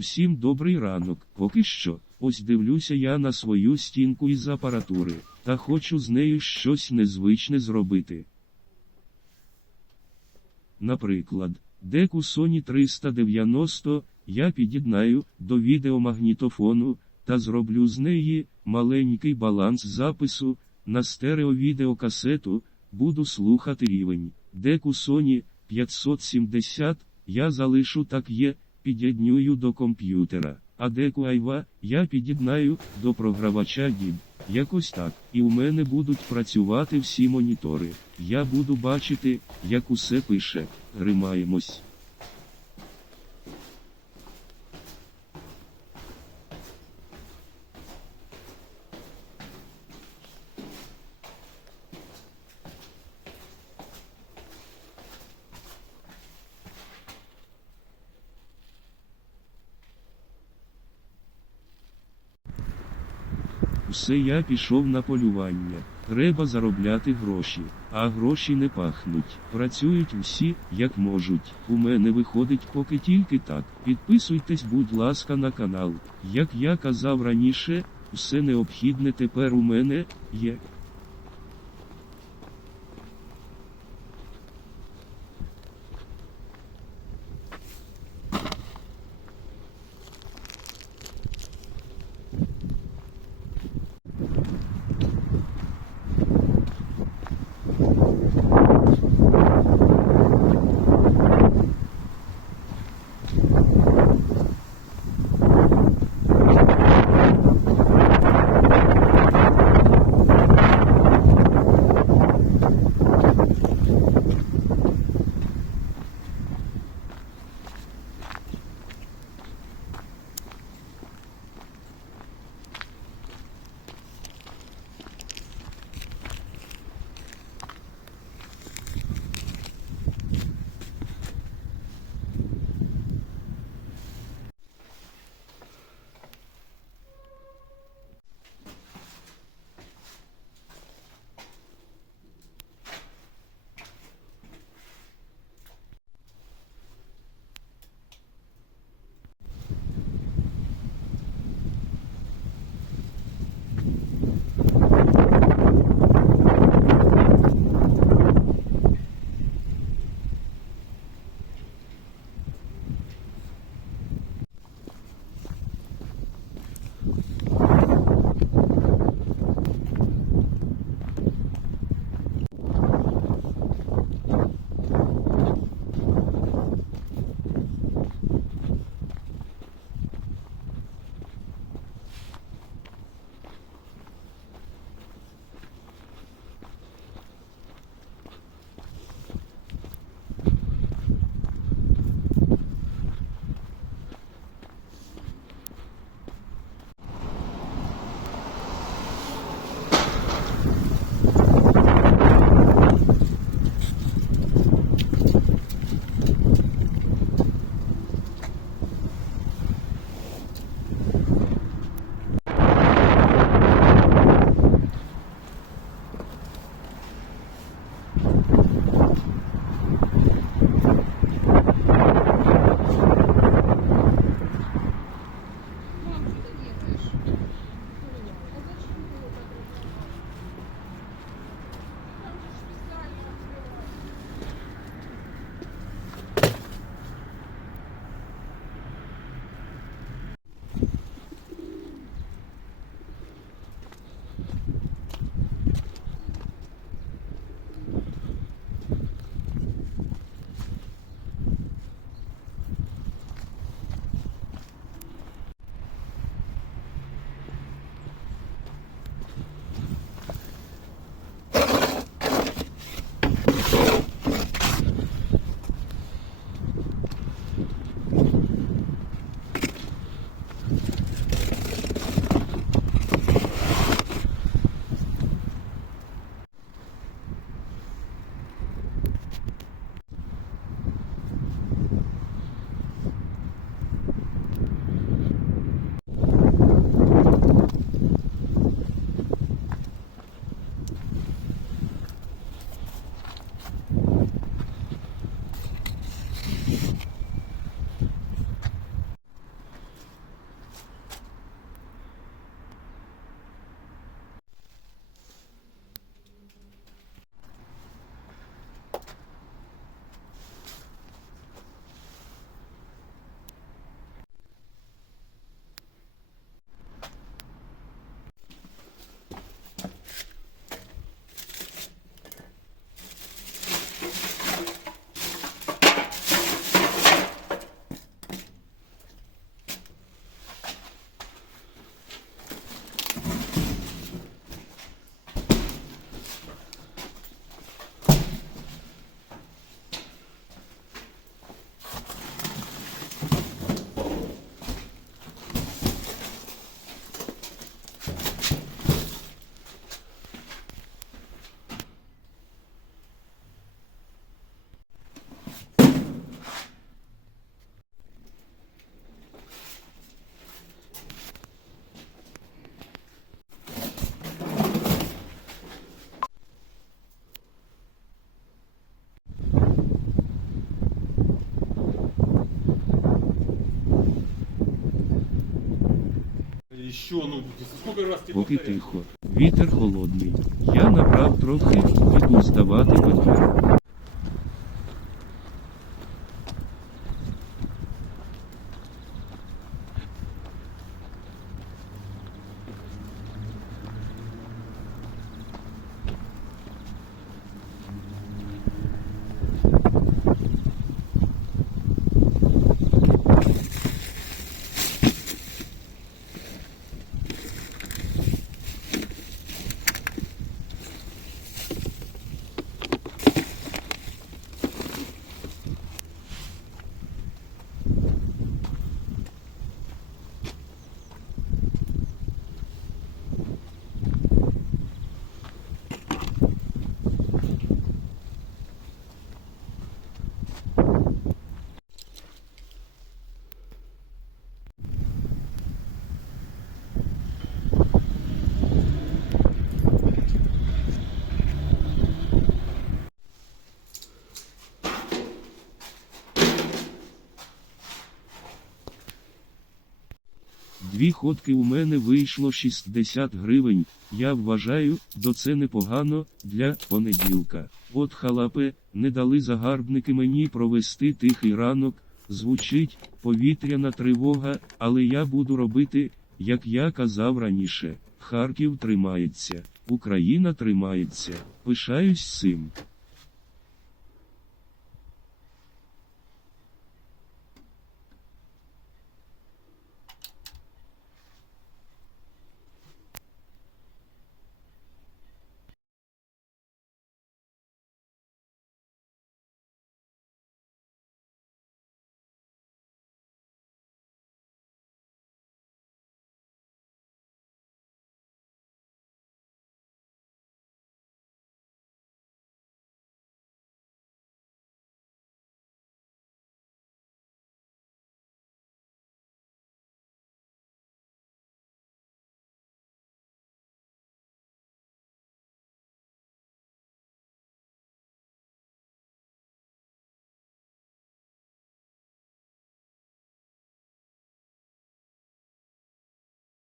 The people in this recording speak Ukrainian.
Всім добрий ранок. Поки що, ось дивлюся я на свою стінку із апаратури, та хочу з нею щось незвичне зробити. Наприклад, деку Sony 390 я під'єднаю до відеомагнітофону та зроблю з неї маленький баланс запису на стереовідеокасету, буду слухати рівень. Деку Sony 570 я залишу так є, під'єднюю до комп'ютера, а деку Айва я під'єднаю до програвача DIB. Якось так, і у мене будуть працювати всі монітори. Я буду бачити, як усе пише. Гримаємось. Все я пішов на полювання. Треба заробляти гроші, а гроші не пахнуть. Працюють усі, як можуть. У мене виходить поки тільки так. Підписуйтесь, будь ласка, на канал. Як я казав раніше, все необхідне тепер у мене є. Еще, ну, сколько раз ти Поки тихо. Вітер холодний. Я набрав трохи, піду здавати папір. Дві ходки у мене вийшло 60 гривень. Я вважаю, до це непогано для понеділка. От халапе, не дали загарбники мені провести тихий ранок. Звучить повітряна тривога, але я буду робити, як я казав раніше. Харків тримається, Україна тримається. Пишаюсь цим.